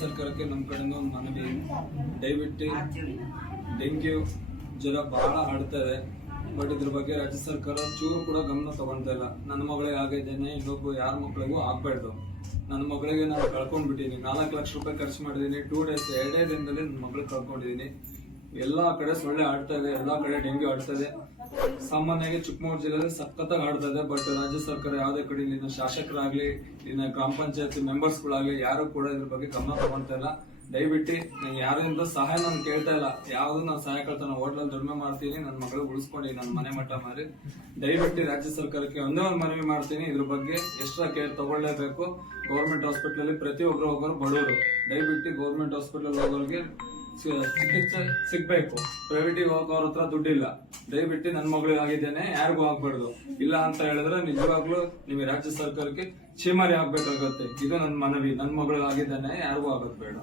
ಸರ್ಕಾರಕ್ಕೆ ನಮ್ಮ ಕಡೆಯಿಂದ ಒಂದು ಮನವಿ. ದಯವಿಟ್ಟು ಡೆಂಗ್ಯೂ ಜ್ವರ ಬಹಳ ಹರಡ್ತದೆ. ಬಟ್ ಇದ್ರ ಬಗ್ಗೆ ರಾಜ್ಯ ಸರ್ಕಾರ ಚೂರು ಕೂಡ ಗಮನ ತಗೊಳ್ತಾ ಇಲ್ಲ. ನನ್ನ ಮಗಳಿಗೆ ಆಗಿದ್ದೇನೆ, ಇನ್ನೊಬ್ಬ ಯಾರ ಮಕ್ಕಳಿಗೂ ಆಗ್ಬಾರ್ದು. ನನ್ನ ಮಗಳಿಗೆ ನಾನು ಕಳ್ಕೊಂಡ್ಬಿಟ್ಟಿನಿ. 4 ಲಕ್ಷ ರೂಪಾಯಿ ಖರ್ಚು ಮಾಡಿದೀನಿ. 2 ಡೇಸ್ 2 ದಿನದಲ್ಲಿ ನನ್ನ ಮಗಳಿಗೆ ಕಳ್ಕೊಂಡಿದ್ದೀನಿ. ಎಲ್ಲಾ ಕಡೆ ಸೊಳ್ಳೆ ಆಡ್ತಾ ಇದೆ, ಎಲ್ಲಾ ಕಡೆ ಡೆಂಗ್ಯೂ ಆಡ್ತದೆ. ಸಾಮಾನ್ಯವಾಗಿ ಚಿಕ್ಕಮಗಳೂರು ಜಿಲ್ಲೆಯಲ್ಲಿ ಸಖತ್ತಾಗಿ ಆಡ್ತದೆ. ಬಟ್ ರಾಜ್ಯ ಸರ್ಕಾರ ಯಾವುದೇ ಕಡೆ ಇಲ್ಲಿನ ಶಾಸಕರಾಗ್ಲಿ, ಇಲ್ಲಿನ ಗ್ರಾಮ ಪಂಚಾಯತ್ ಮೆಂಬರ್ಸ್ಗಳಾಗ್ಲಿ ಯಾರು ಕೂಡ ಇದ್ರ ಬಗ್ಗೆ ಗಮನ ತಗೊಳ್ತಾ ಇಲ್ಲ. ದಯವಿಟ್ಟು ಯಾರಿಂದ ಸಹಾಯ ನಾನು ಕೇಳ್ತಾ ಇಲ್ಲ. ಯಾವ್ದು ನಾನು ಸಹಾಯ ಕೇಳ್ತಾನೆ, ಹೋಟ್ಲಲ್ಲಿ ದುಡಿಮೆ ಮಾಡ್ತೀನಿ, ನನ್ನ ಮಗಳು ಉಳಿಸ್ಕೊಂಡು ನನ್ನ ಮನೆ ಮಟ್ಟ ಮಾರಿ. ದಯವಿಟ್ಟು ರಾಜ್ಯ ಸರ್ಕಾರಕ್ಕೆ ಒಂದೇ ಒಂದು ಮನವಿ ಮಾಡ್ತೀನಿ, ಇದ್ರ ಬಗ್ಗೆ ಎಕ್ಸ್ಟ್ರಾ ಕೇರ್ ತಗೊಳ್ಳೇಬೇಕು. ಗೌರ್ಮೆಂಟ್ ಹಾಸ್ಪಿಟಲ್ ಅಲ್ಲಿ ಪ್ರತಿಯೊಬ್ಬರು ಹೋಗೋರು ಬಡವರು. ದಯವಿಟ್ಟು ಗೌರ್ಮೆಂಟ್ ಹಾಸ್ಪಿಟಲ್ ಹೋಗೋರಿಗೆ ಚಿಕಿತ್ಸೆ ಸಿಗ್ಬೇಕು. ಪ್ರೈವೇಟಿಗೆ ಹೋಗೋರ ಹತ್ರ ದುಡ್ಡಿಲ್ಲ. ದಯವಿಟ್ಟು ನನ್ನ ಮಗಳಿಗೆ ಆಗಿದ್ದೇನೆ, ಯಾರಿಗೂ ಆಗ್ಬಾರ್ದು. ಇಲ್ಲ ಅಂತ ಹೇಳಿದ್ರೆ ನಿಜವಾಗ್ಲೂ ನಿಮಗೆ ರಾಜ್ಯ ಸರ್ಕಾರಕ್ಕೆ ಚೀಮಾರಿ ಆಗ್ಬೇಕಾಗತ್ತೆ. ಇದು ನನ್ನ ಮನವಿ. ನನ್ನ ಮಗಳಿಗೆ ಆಗಿದ್ದೇನೆ, ಯಾರಿಗೂ ಆಗೋದು ಬೇಡ.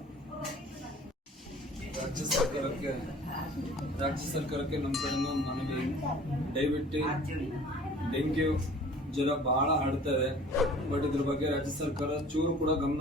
ರಾಜ್ಯ ಸರ್ಕಾರಕ್ಕೆ ನಮ್ಮ ಕಡೆಯಿಂದ ಒಂದು ಮನವಿ. ದಯವಿಟ್ಟು ಡೆಂಗ್ಯೂ ಜ್ವರ ಬಹಳ ಹರಡ್ತದೆ. ಬಟ್ ಇದ್ರ ಬಗ್ಗೆ ರಾಜ್ಯ ಸರ್ಕಾರ ಚೂರು ಕೂಡ ಗಮನ